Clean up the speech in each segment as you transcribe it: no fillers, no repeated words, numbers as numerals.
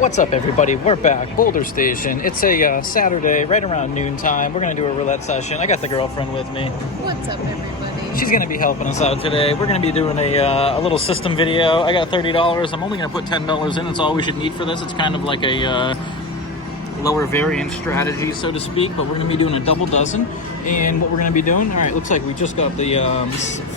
What's up, everybody? We're back, Boulder Station. It's a Saturday, right around noontime. We're going to do a roulette session. I got the girlfriend with me. What's up, everybody? She's going to be helping us out today. We're going to be doing a little system video. I got $30. I'm only going to put $10 in. That's all we should need for this. It's kind of like a lower variance strategy, so to speak, but we're going to be doing a double dozen. And what we're going to be doing, all right, looks like we just got the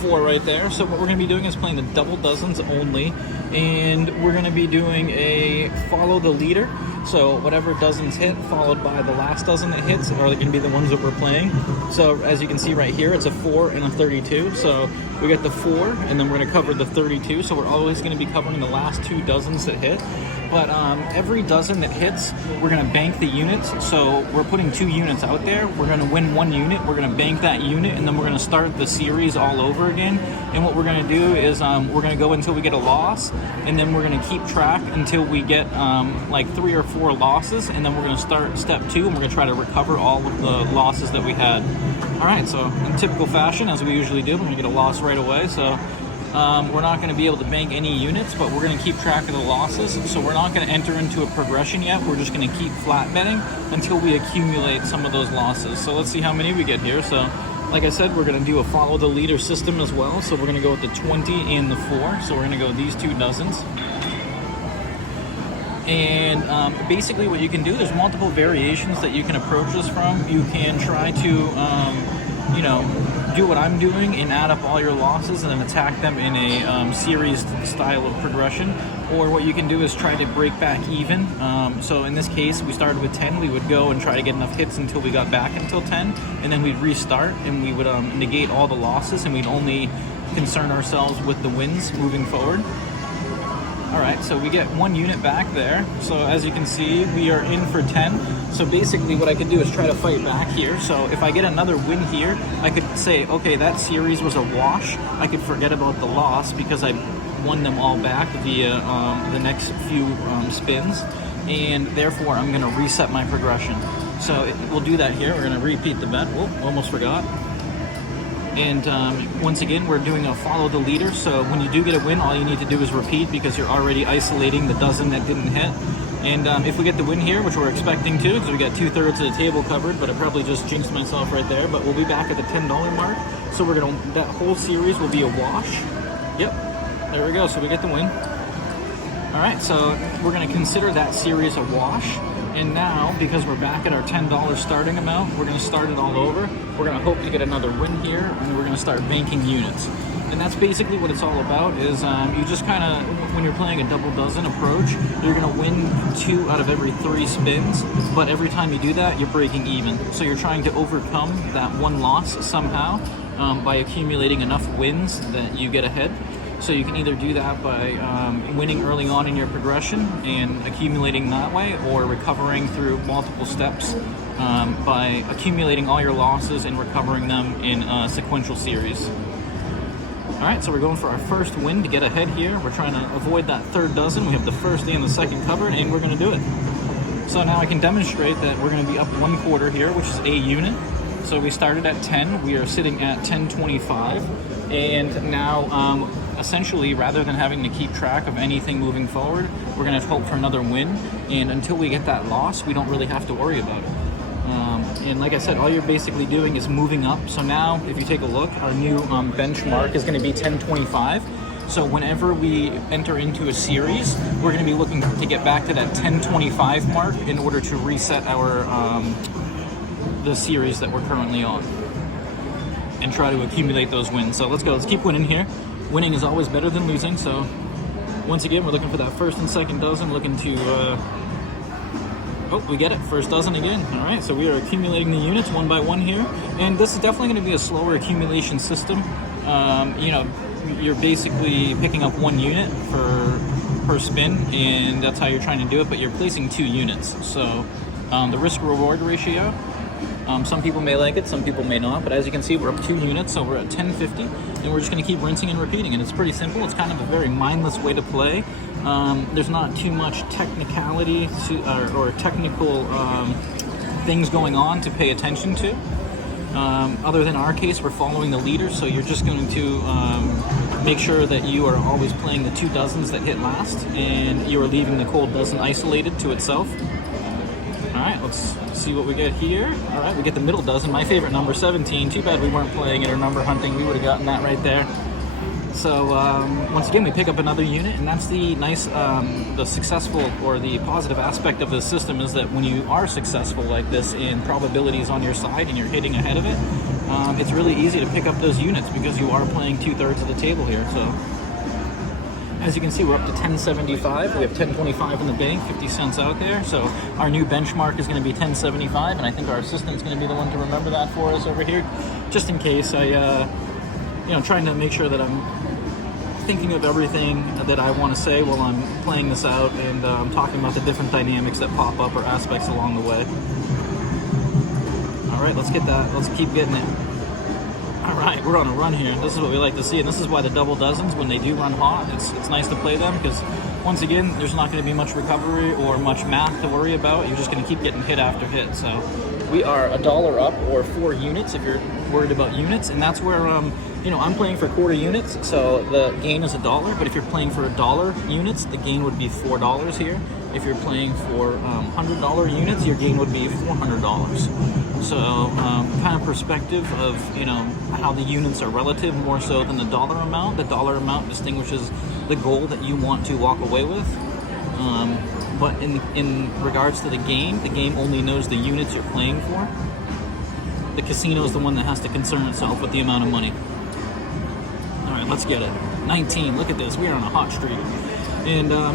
4 right there. So what we're going to be doing is playing the double dozens only, and we're going to be doing a follow the leader. So whatever dozens hit, followed by the last dozen that hits, are going to be the ones that we're playing. So as you can see right here, it's a 4 and a 32. So we got the 4, and then we're going to cover the 32. So we're always going to be covering the last 2 dozens that hit. But every dozen that hits, we're going to bank the units. So we're putting 2 units out there. We're going to win 1 unit. We're going to bank that unit, and then we're going to start the series all over again. And what we're going to do is we're going to go until we get a loss, and then we're going to keep track until we get like 3 or 4 losses, and then we're going to start step 2, and we're going to try to recover all of the losses that we had. All right, so in typical fashion, as we usually do, we're going to get a loss right away. So we're not going to be able to bank any units, but we're going to keep track of the losses. So we're not going to enter into a progression yet. We're just going to keep flat betting until we accumulate some of those losses. So let's see how many we get here. So like I said, we're going to do a follow the leader system as well. So we're going to go with the 20 and the 4. So we're going to go these 2 dozens. And basically what you can do, there's multiple variations that you can approach this from. You can try to, do what I'm doing and add up all your losses and then attack them in a series style of progression. Or what you can do is try to break back even. So in this case, we started with 10. We would go and try to get enough hits until we got back until 10. And then we'd restart and we would negate all the losses, and we'd only concern ourselves with the wins moving forward. All right, so we get 1 unit back there. So as you can see, we are in for 10. So basically what I could do is try to fight back here. So if I get another win here, I could say, okay, that series was a wash. I could forget about the loss because I won them all back via the next few spins. And therefore, I'm gonna reset my progression. So we'll do that here. We're gonna repeat the bet. Whoop, almost forgot. And once again, we're doing a follow the leader. So when you do get a win, all you need to do is repeat because you're already isolating the dozen that didn't hit. And if we get the win here, which we're expecting to, because we got 2/3 of the table covered, but I probably just jinxed myself right there. But we'll be back at the $10 mark. So we're gonna, that whole series will be a wash. Yep, there we go. So we get the win. All right, so we're gonna consider that series a wash. And now, because we're back at our $10 starting amount, we're going to start it all over. We're going to hope to get another win here, and we're going to start banking units. And that's basically what it's all about, is you just kind of, when you're playing a double dozen approach, you're going to win 2 out of every 3 spins, but every time you do that, you're breaking even. So you're trying to overcome that 1 loss somehow by accumulating enough wins that you get ahead. So you can either do that by winning early on in your progression and accumulating that way, or recovering through multiple steps by accumulating all your losses and recovering them in a sequential series. All right, so we're going for our first win to get ahead here. We're trying to avoid that 3rd dozen. We have the first and the second covered, and we're going to do it. So now I can demonstrate that we're going to be up 1/4 here, which is a unit. So we started at 10. We are sitting at 10.25, and now essentially, rather than having to keep track of anything moving forward, we're going to hope for another win. And until we get that loss, we don't really have to worry about it. And like I said, all you're basically doing is moving up. So now, if you take a look, our new benchmark is going to be 10.25. So whenever we enter into a series, we're going to be looking to get back to that 10.25 mark in order to reset our the series that we're currently on and try to accumulate those wins. So let's go. Let's keep winning here. Winning is always better than losing. So once again, we're looking for that first and second dozen, looking to oh, we get it, first dozen again. All right, so we are accumulating the units 1 by 1 here, and this is definitely going to be a slower accumulation system. You're basically picking up 1 unit per spin, and that's how you're trying to do it, but you're placing 2 units. So the risk reward ratio, some people may like it, some people may not, but as you can see, we're up 2 units, so we're at 10.50, and we're just going to keep rinsing and repeating. And it's pretty simple. It's kind of a very mindless way to play. There's not too much technicality or technical things going on to pay attention to. Other than our case, we're following the leader, so you're just going to make sure that you are always playing the 2 dozens that hit last, and you are leaving the cold dozen isolated to itself. All right, let's see what we get here. All right, we get the middle dozen, my favorite number, 17. Too bad we weren't playing it or number hunting. We would have gotten that right there. So once again, we pick up another unit, and that's the nice, the successful or the positive aspect of this system is that when you are successful like this and probability is on your side and you're hitting ahead of it, it's really easy to pick up those units because you are playing 2/3 of the table here. So as you can see, we're up to 1075. We have 1025 in the bank, 50 cents out there. So our new benchmark is going to be 1075, and I think our assistant's going to be the one to remember that for us over here, just in case I, trying to make sure that I'm thinking of everything that I want to say while I'm playing this out, and I'm talking about the different dynamics that pop up or aspects along the way. All right, let's get that. Let's keep getting it. All right, we're on a run here. This is what we like to see, and this is why the double dozens, when they do run hot, it's nice to play them because, once again, there's not going to be much recovery or much math to worry about. You're just going to keep getting hit after hit. So we are $1 up, or 4 units if you're worried about units, and that's where I'm playing for quarter units, so the gain is $1. But if you're playing for $1 units, the gain would be $4 here. If you're playing for $100 units, your gain would be $400. So kind of perspective of how the units are relative more so than the dollar amount. The dollar amount distinguishes the goal that you want to walk away with. But in regards to the game only knows the units you're playing for. The casino is the one that has to concern itself with the amount of money. All right, let's get it. 19. Look at this. We are on a hot streak, and a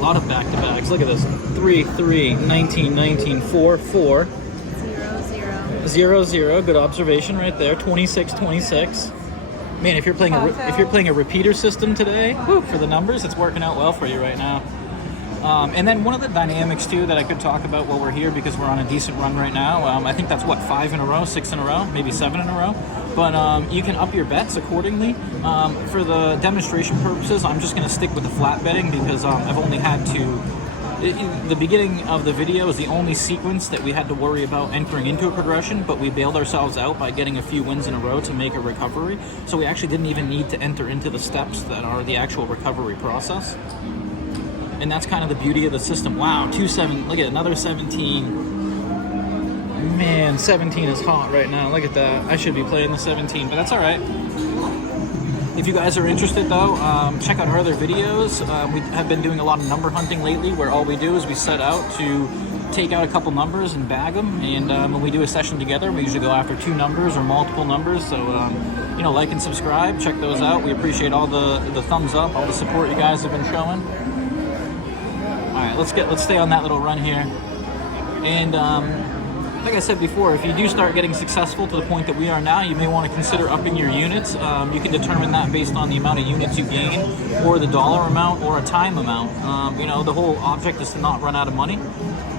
lot of back-to-backs. Look at this. 3, 3, 19, 19, 4, 4. 0, 0. Good observation right there. 26, 26. Man, if you're playing a repeater system today, for the numbers, it's working out well for you right now. And then one of the dynamics too that I could talk about while we're here, because we're on a decent run right now. I think that's 5 in a row, 6 in a row, maybe 7 in a row. But you can up your bets accordingly. For the demonstration purposes, I'm just going to stick with the flat betting because I've only had to. The beginning of the video is the only sequence that we had to worry about entering into a progression, but we bailed ourselves out by getting a few wins in a row to make a recovery. So we actually didn't even need to enter into the steps that are the actual recovery process. And that's kind of the beauty of the system. Wow, 2-7. Look at another 17. Man, 17 is hot right now. Look at that. I should be playing the 17, but that's all right. If you guys are interested, though, check out our other videos. We have been doing a lot of number hunting lately, where all we do is we set out to take out a couple numbers and bag them. And when we do a session together, we usually go after 2 numbers or multiple numbers. So, like and subscribe. Check those out. We appreciate all the thumbs up, all the support you guys have been showing. All right, let's stay on that little run here. And like I said before, if you do start getting successful to the point that we are now, you may want to consider upping your units. You can determine that based on the amount of units you gain, or the dollar amount, or a time amount. The whole object is to not run out of money.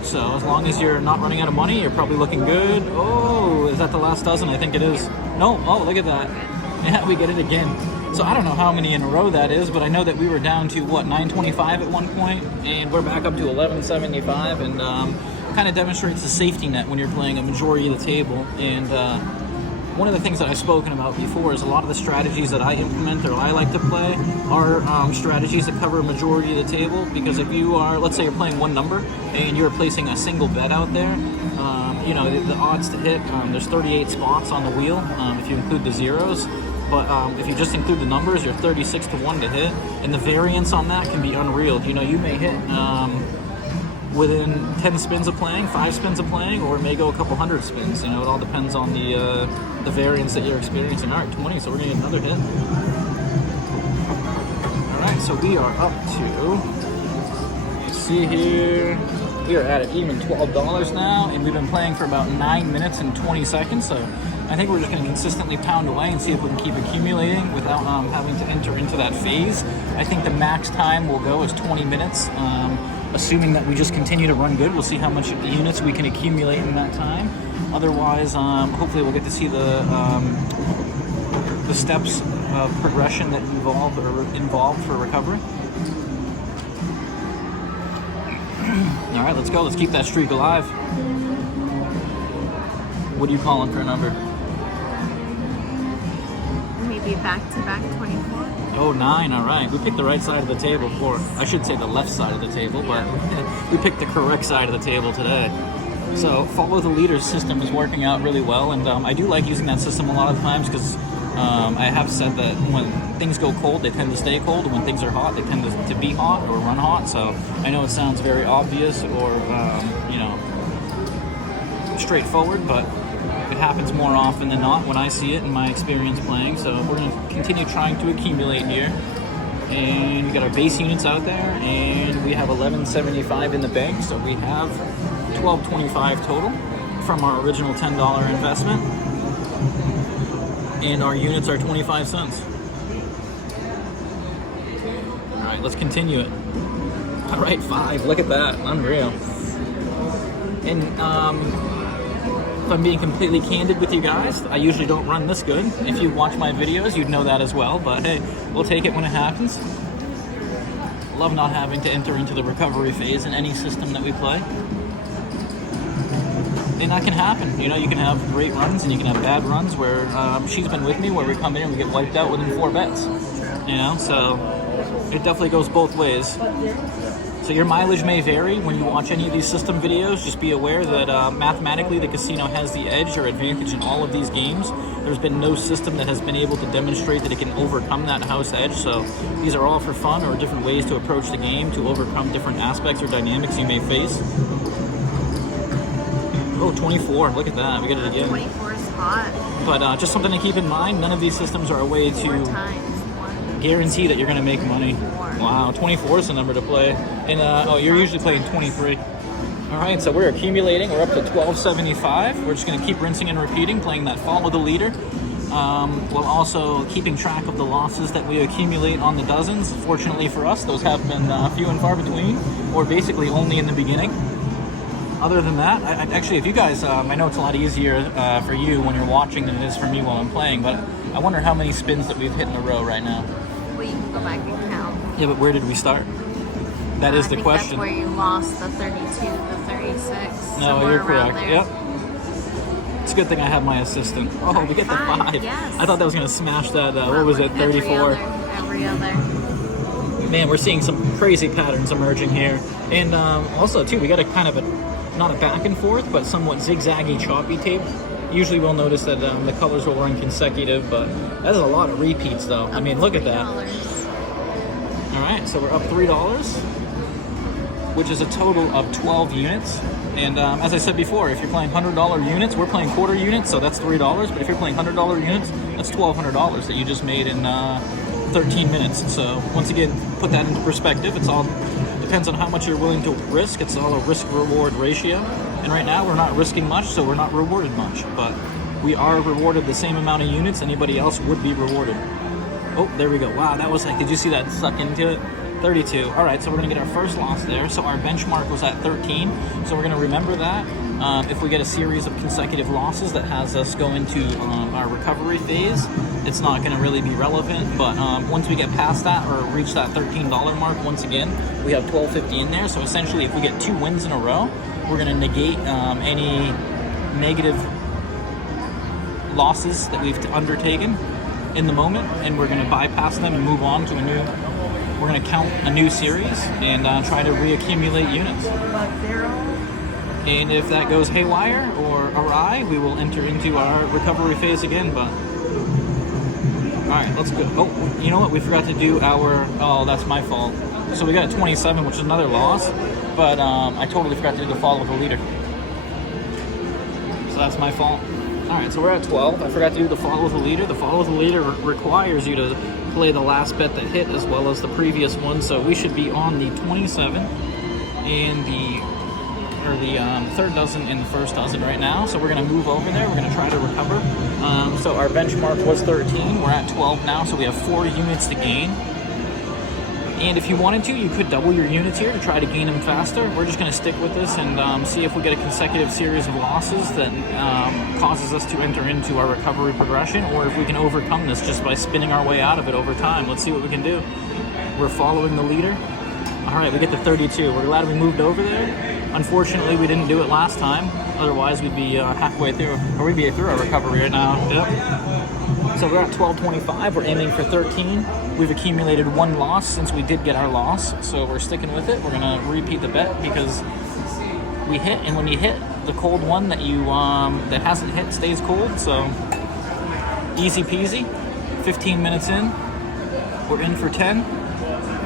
So as long as you're not running out of money, you're probably looking good. Oh, is that the last dozen? I think it is. No, oh, look at that. Yeah, we get it again. So I don't know how many in a row that is, but I know that we were down to, 925 at one point, and we're back up to 1175, and kind of demonstrates the safety net when you're playing a majority of the table. And one of the things that I've spoken about before is a lot of the strategies that I implement or I like to play are strategies that cover a majority of the table, because if you are, let's say you're playing one number and you're placing a single bet out there, the odds to hit, there's 38 spots on the wheel if you include the zeros. But if you just include the numbers, you're 36 to 1 to hit, and the variance on that can be unreal. You may hit within 10 spins of playing, 5 spins of playing, or it may go a couple hundred spins. It all depends on the variance that you're experiencing. All right, 20, so we're gonna get another hit. All right, so we are up to, let's see here, we are at an even $12 now, and we've been playing for about 9 minutes and 20 seconds, so I think we're just going to consistently pound away and see if we can keep accumulating without having to enter into that phase. I think the max time we'll go is 20 minutes, assuming that we just continue to run good. We'll see how much units we can accumulate in that time. Otherwise, hopefully we'll get to see the steps of progression that involved for recovery. All right, let's go. Let's keep that streak alive. What are you calling for a number? Maybe Would be back-to-back 24. Oh, 9, all right. We picked the right side of the table for, I should say the left side of the table, but we picked the correct side of the table today. So follow the leader system is working out really well, and I do like using that system a lot of times because I have said that when things go cold, they tend to stay cold, and when things are hot, they tend to be hot or run hot. So I know it sounds very obvious or, you know, straightforward, but it happens more often than not when I see it in my experience playing. So we're going to continue trying to accumulate here. And we got our base units out there, and we have 1175 in the bank, so we have 1225 total from our original $10 investment. And our units are 25 cents. All right, let's continue it. All right, 5. Look at that. Unreal. And if I'm being completely candid with you guys, I usually don't run this good. If you watch my videos, you'd know that as well, but hey, we'll take it when it happens. Love not having to enter into the recovery phase in any system that we play. And that can happen. You know, you can have great runs and you can have bad runs where she's been with me, where we come in and we get wiped out within 4 bets. You know, so it definitely goes both ways. So your mileage may vary when you watch any of these system videos. Just be aware that mathematically the casino has the edge or advantage in all of these games. There's been no system that has been able to demonstrate that it can overcome that house edge. So these are all for fun or different ways to approach the game to overcome different aspects or dynamics you may face. Oh, 24. Look at that. We got it again. 24 is hot. But just something to keep in mind, none of these systems are a way to guarantee that you're going to make money. Wow, 24 is the number to play. And oh, you're usually playing 23. All right, so we're accumulating. We're up to 1275. We're just going to keep rinsing and repeating, playing that follow the leader, while also keeping track of the losses that we accumulate on the dozens. Fortunately for us, those have been few and far between, or basically only in the beginning. Other than that, actually, if you guys, I know it's a lot easier for you when you're watching than it is for me while I'm playing, but I wonder how many spins that we've hit in a row right now. Well, you can go back and count. Yeah, but where did we start? That is the question. That's where you lost the 32, the 36. No, you're correct. Yep. It's a good thing I have my assistant. Oh, we get the 5. Yes. I thought that was going to smash that, what was it, 34? Every other. Man, we're seeing some crazy patterns emerging here. And also, too, we got a kind of not a back and forth, but somewhat zigzaggy, choppy tape. Usually we'll notice that the colors will run consecutive, but that's a lot of repeats, though. I mean, look at that. All right, so we're up $3, which is a total of 12 units. And as I said before, if you're playing $100 units, we're playing quarter units, so that's $3. But if you're playing $100 units, that's $1,200 that you just made in 13 minutes. So once again, put that into perspective. It's all depends on how much you're willing to risk. It's all a risk-reward ratio. And right now, we're not risking much, so we're not rewarded much. But we are rewarded the same amount of units anybody else would be rewarded. Oh, there we go. Wow, that was like, did you see that suck into it? 32. All right, so we're going to get our first loss there. So our benchmark was at 13. So we're going to remember that. If we get a series of consecutive losses that has us go into our recovery phase, it's not going to really be relevant. But once we get past that or reach that $13 mark, once again, we have $12.50 in there. So essentially, if we get 2 wins in a row, we're going to negate any negative losses that we've undertaken in the moment, and we're going to bypass them and move on to a new. We're going to count a new series and try to reaccumulate units. And if that goes haywire or awry, we will enter into our recovery phase again. But all right, let's go. Oh, you know what? We forgot to do our. Oh, that's my fault. So we got 27, which is another loss. But I totally forgot to do the follow the leader. So that's my fault. All right, so we're at 12. I forgot to do the follow the leader. The follow the leader requires you to play the last bet that hit as well as the previous one. So we should be on the 27 and the third dozen and the first dozen right now. So we're going to move over there. We're going to try to recover. So our benchmark was 13. We're at 12 now, so we have 4 units to gain. And if you wanted to, you could double your units here to try to gain them faster. We're just going to stick with this and see if we get a consecutive series of losses that causes us to enter into our recovery progression, or if we can overcome this just by spinning our way out of it over time. Let's see what we can do. We're following the leader. All right, we get to 32. We're glad we moved over there. Unfortunately, we didn't do it last time. Otherwise, we'd be halfway through, or we'd be through our recovery right now. Yep. So we're at 12.25. We're aiming for 13. We've accumulated one loss since we did get our loss, so we're sticking with it. We're gonna repeat the bet because we hit, and when you hit, the cold one that you that hasn't hit stays cold. So easy peasy. 15 minutes in, we're in for 10.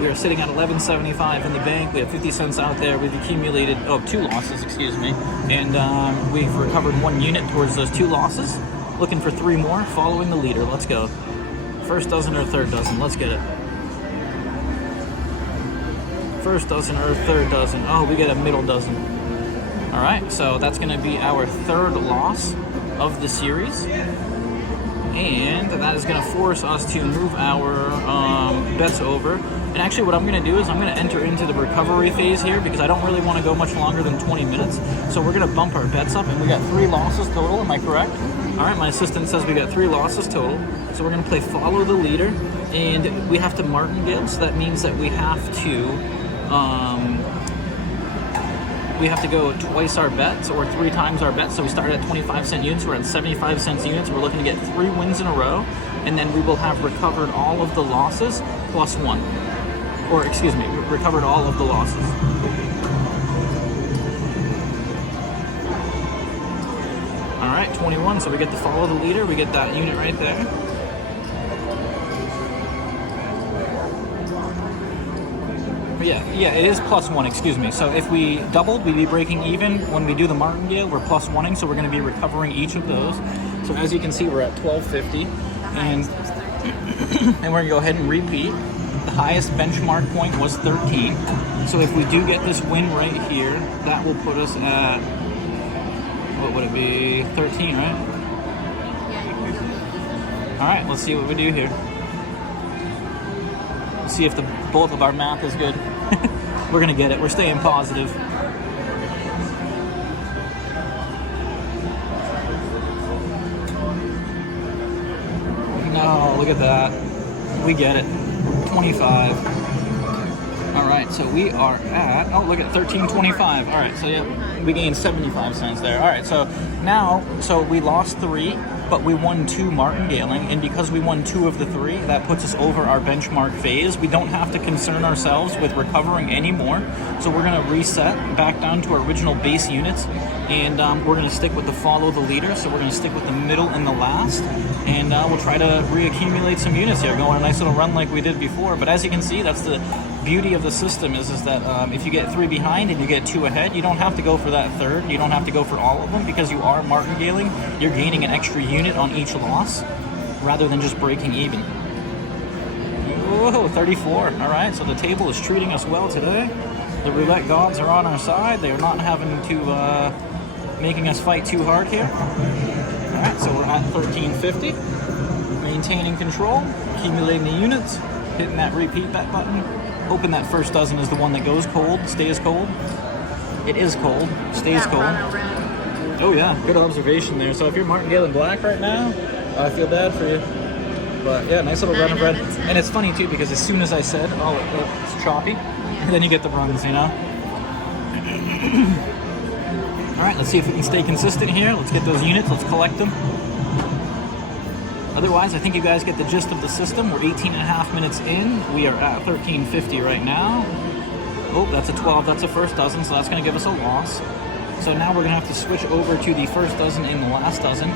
We are sitting at 11.75 in the bank. We have 50 cents out there. We've accumulated, 2 losses, excuse me. And we've recovered 1 unit towards those 2 losses. Looking for 3 more, following the leader. Let's go. First dozen or third dozen, let's get it. First dozen or third dozen. Oh, we get a middle dozen. All right, so that's gonna be our 3rd loss of the series. And that is gonna force us to move our bets over. And actually what I'm gonna do is I'm gonna enter into the recovery phase here because I don't really wanna go much longer than 20 minutes. So we're gonna bump our bets up, and we got 3 losses total, am I correct? All right, my assistant says we got 3 losses total. So we're gonna play follow the leader, and we have to martingale, so that means that we have to go twice our bets or 3 times our bets. So we started at 25-cent units, we're at 75-cent units. We're looking to get 3 wins in a row, and then we will have recovered all of the losses plus 1. Or excuse me, recovered all of the losses. All right, 21, so we get to follow the leader. We get that unit right there. Yeah, it is plus 1, excuse me. So if we doubled, we'd be breaking even. When we do the martingale, we're plus 1-ing, so we're gonna be recovering each of those. So as you can see, we're at 12.50, and we're gonna go ahead and repeat. The highest benchmark point was 13. So if we do get this win right here, that will put us at, what would it be, 13, right? All right, let's see what we do here. Let's see if both of our math is good. We're gonna get it. We're staying positive. No, look at that. We get it. 25. All right, so we are at, look at 13.25. All right, so yeah, we gained 75 cents there. All right, so now, we lost 3, but we won 2 martingaling, and because we won 2 of the 3, that puts us over our benchmark phase. We don't have to concern ourselves with recovering anymore, so we're gonna reset back down to our original base units, and we're gonna stick with the follow the leader, so we're gonna stick with the middle and the last, and we'll try to reaccumulate some units here, go on a nice little run like we did before. But as you can see, that's the beauty of the system is that if you get 3 behind and you get 2 ahead, you don't have to go for that third. You don't have to go for all of them because you are martingaling. You're gaining an extra unit on each loss rather than just breaking even. Whoa, 34. All right, so the table is treating us well today. The roulette gods are on our side. They are not having to making us fight too hard here. All right, so we're at 13.50. Maintaining control, accumulating the units, hitting that repeat bet button. Hoping that first dozen is the one that goes cold, stays cold. It is cold, stays cold. Oh yeah, good observation there. So if you're martingale in black right now, I feel bad for you. But yeah, nice little run of red. And it's funny too because as soon as I said, it's choppy, and then you get the runs, you know? All right, let's see if we can stay consistent here. Let's get those units, let's collect them. Otherwise, I think you guys get the gist of the system. We're 18.5 minutes in. We are at 13.50 right now. Oh, that's a 12. That's a first dozen, so that's going to give us a loss. So now we're going to have to switch over to the first dozen and the last dozen.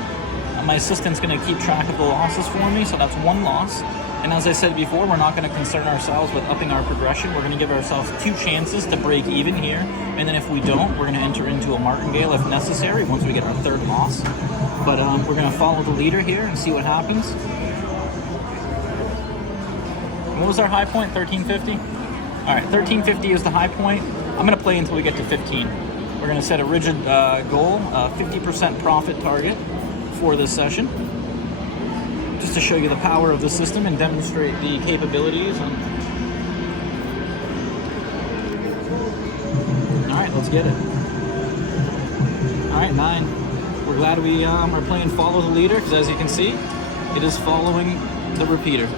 My assistant's going to keep track of the losses for me, so that's 1 loss. And as I said before, we're not going to concern ourselves with upping our progression. We're going to give ourselves 2 chances to break even here. And then if we don't, we're going to enter into a martingale if necessary once we get our 3rd loss. But we're going to follow the leader here and see what happens. What was our high point? 13.50? All right, 13.50 is the high point. I'm going to play until we get to 15. We're going to set a rigid goal, 50% profit target for this session, just to show you the power of the system and demonstrate the capabilities. All right, let's get it. All right, 9. We're glad we are playing follow the leader because as you can see, it is following the repeater.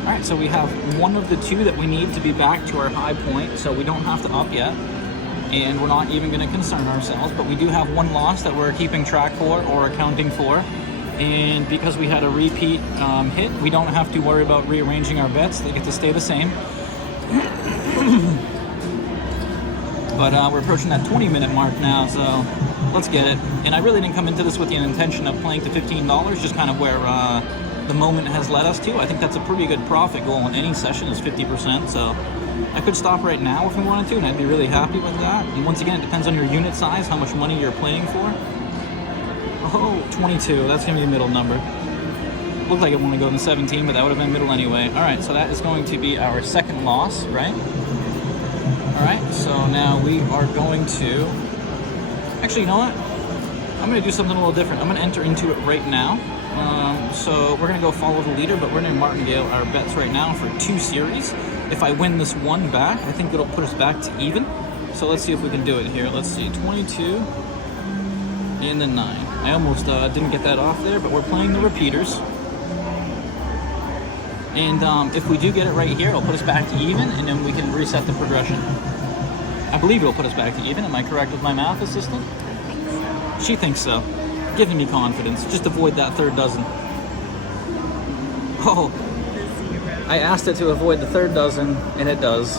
All right, so we have 1 of the 2 that we need to be back to our high point, so we don't have to up yet. And we're not even going to concern ourselves, but we do have 1 loss that we're keeping track for or accounting for. And because we had a repeat hit, we don't have to worry about rearranging our bets. They get to stay the same. But we're approaching that 20-minute mark now, so let's get it. And I really didn't come into this with the intention of playing to $15, just kind of where the moment has led us to. I think that's a pretty good profit goal in any session is 50%, so I could stop right now if we wanted to, and I'd be really happy with that. And once again, it depends on your unit size, how much money you're playing for. Oh, 22, that's gonna be the middle number. Looked like it wanted to go in the 17, but that would have been middle anyway. All right, so that is going to be our second loss, right? All right, so now we are going to, actually, you know what? I'm gonna do something a little different. I'm gonna enter into it right now. So we're gonna go follow the leader, but we're gonna martingale our bets right now for 2 series. If I win this one back, I think it'll put us back to even. So let's see if we can do it here. Let's see, 22 and then 9. I almost didn't get that off there, but we're playing the repeaters. And if we do get it right here, it'll put us back to even, and then we can reset the progression. I believe it'll put us back to even. Am I correct with my math assistant? I think so. She thinks so. Giving me confidence. Just avoid that third dozen. Oh, The 0. I asked it to avoid the third dozen, and it does,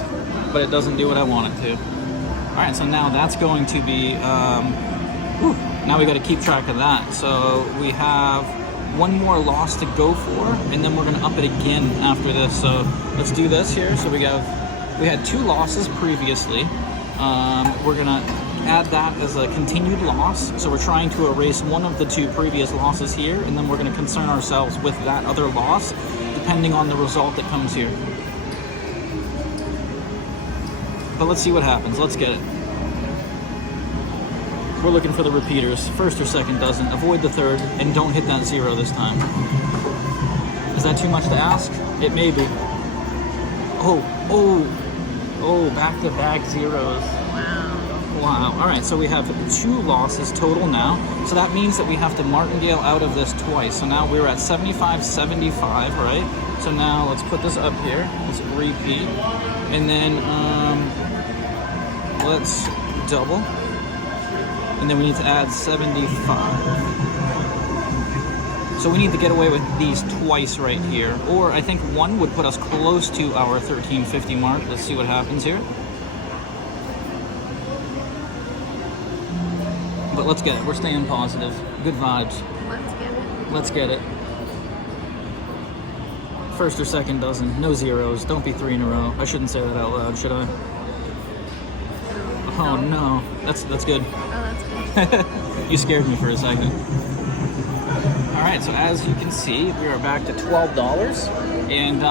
but it doesn't do what I want it to. All right, so now that's going to be, now we got to keep track of that. So we have one more loss to go for, and then we're going to up it again after this. So let's do this here. So we had 2 losses previously. We're going to add that as a continued loss. So we're trying to erase one of the 2 previous losses here, and then we're going to concern ourselves with that other loss, depending on the result that comes here. But let's see what happens. Let's get it. We're looking for the repeaters. First or second dozen. Avoid the third, and don't hit that 0 this time. Is that too much to ask? It may be. Oh, back-to-back zeros. Wow. All right, so we have 2 losses total now. So that means that we have to martingale out of this twice. So now we're at 75-75, right? So now let's put this up here. Let's repeat. And then let's double. And then we need to add 75. So we need to get away with these twice right here. Or I think 1 would put us close to our 1350 mark. Let's see what happens here. But let's get it. We're staying positive. Good vibes. Let's get it. Let's get it. First or second dozen. No zeros. Don't be 3 in a row. I shouldn't say that out loud, should I? Oh no. That's good. Oh, that's good. You scared me for a second. All right, so as you can see, we are back to $12. And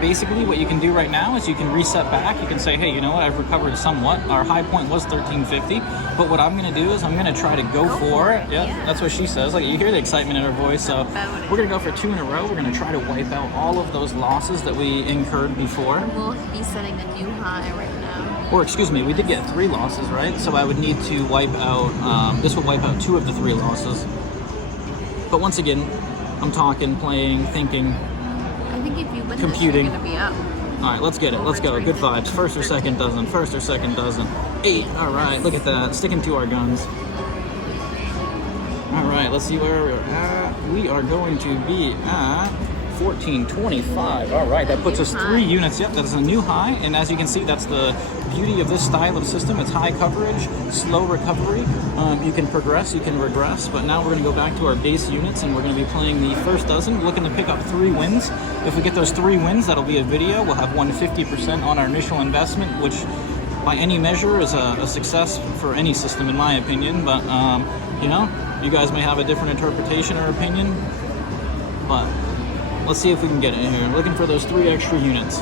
basically what you can do right now is you can reset back. You can say, hey, you know what? I've recovered somewhat. Our high point was $13.50. But what I'm going to do is I'm going to try to go for it. Yeah, that's what she says. Like, you hear the excitement in her voice. So we're going to go for 2 in a row. We're going to try to wipe out all of those losses that we incurred before. We'll be setting a new high right now. Or excuse me, we did get 3 losses, right? So I would need to wipe out, this would wipe out 2 of the 3 losses. But once again, I'm talking, playing, thinking, I think if you win computing. this, you're going to be up. All right, let's get it. Let's go. Good vibes. First or second dozen. First or second dozen. 8. All right, look at that. Sticking to our guns. All right, let's see where we're at. We are going to be at 1425. All right, that puts us 3 units. Yep, that is a new high. And as you can see, that's the beauty of this style of system. It's high coverage, slow recovery. You can progress, you can regress. But now we're going to go back to our base units, and we're going to be playing the first dozen, looking to pick up 3 wins. If we get those 3 wins, that'll be a video. We'll have won 50% on our initial investment, which by any measure is a success for any system, in my opinion. But, you know, you guys may have a different interpretation or opinion. But let's see if we can get it in here. Looking for those 3 extra units.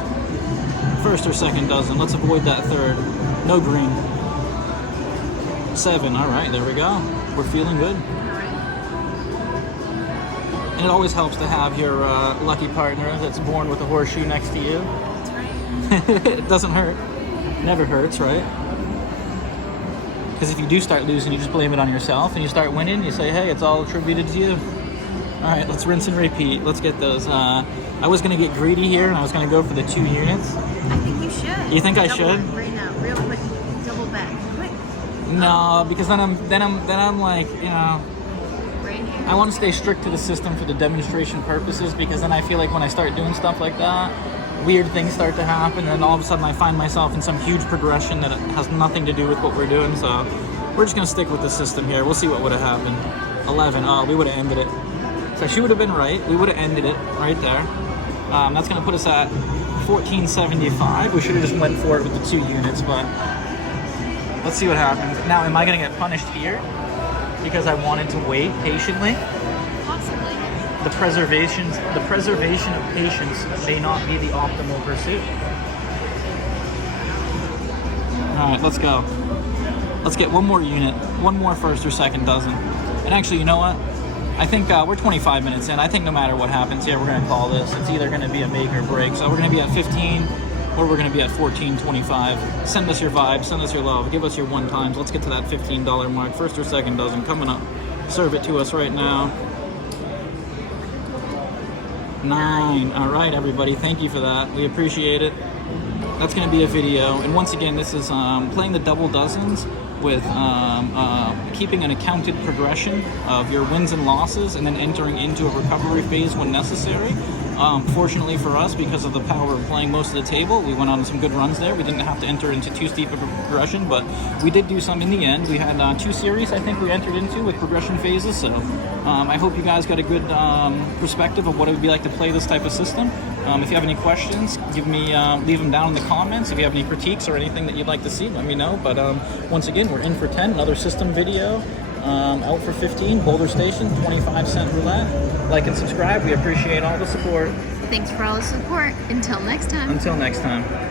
First or second dozen. Let's avoid that third. No green. 7. All right, there we go. We're feeling good. And it always helps to have your lucky partner that's born with a horseshoe next to you. That's right. It doesn't hurt. Never hurts, right? Because if you do start losing, you just blame it on yourself. And you start winning, you say, hey, it's all attributed to you. All right, let's rinse and repeat. Let's get those. I was going to get greedy here, and I was going to go for the 2 units. I think you should. You think I Double should? Right now, real quick. Double back. Quick. No, because then I'm like, you know, right here. I want to stay strict to the system for the demonstration purposes, because then I feel like when I start doing stuff like that, weird things start to happen, and then all of a sudden I find myself in some huge progression that has nothing to do with what we're doing. So we're just going to stick with the system here. We'll see what would have happened. 11. Oh, we would have ended it. So she would have been right. We would have ended it right there. That's going to put us at 1475. We should have just went for it with the 2 units, but let's see what happens. Now, am I going to get punished here because I wanted to wait patiently? Possibly. The preservation of patience may not be the optimal pursuit. All right, let's go. Let's get one more unit, one more first or second dozen. And actually, you know what? I think we're 25 minutes in. I think no matter what happens here, we're going to call this. It's either going to be a make or break. So we're going to be at 15 or we're going to be at 14.25. Send us your vibes, send us your love, give us your one times. Let's get to that $15 mark. First or second dozen coming up. Serve it to us right now. 9. All right, everybody. Thank you for that. We appreciate it. That's going to be a video. And once again, this is playing the double dozens with keeping an accounted progression of your wins and losses, and then entering into a recovery phase when necessary. Fortunately for us, because of the power of playing most of the table, we went on some good runs there. We didn't have to enter into too steep of a progression, but we did do some in the end. We had 2 series, I think, we entered into with progression phases, so I hope you guys got a good perspective of what it would be like to play this type of system. If you have any questions, leave them down in the comments. If you have any critiques or anything that you'd like to see, let me know. But once again, we're in for 10, another system video. Out for 15, Boulder Station, 25-cent roulette. Like and subscribe. We appreciate all the support. Thanks for all the support. Until next time. Until next time.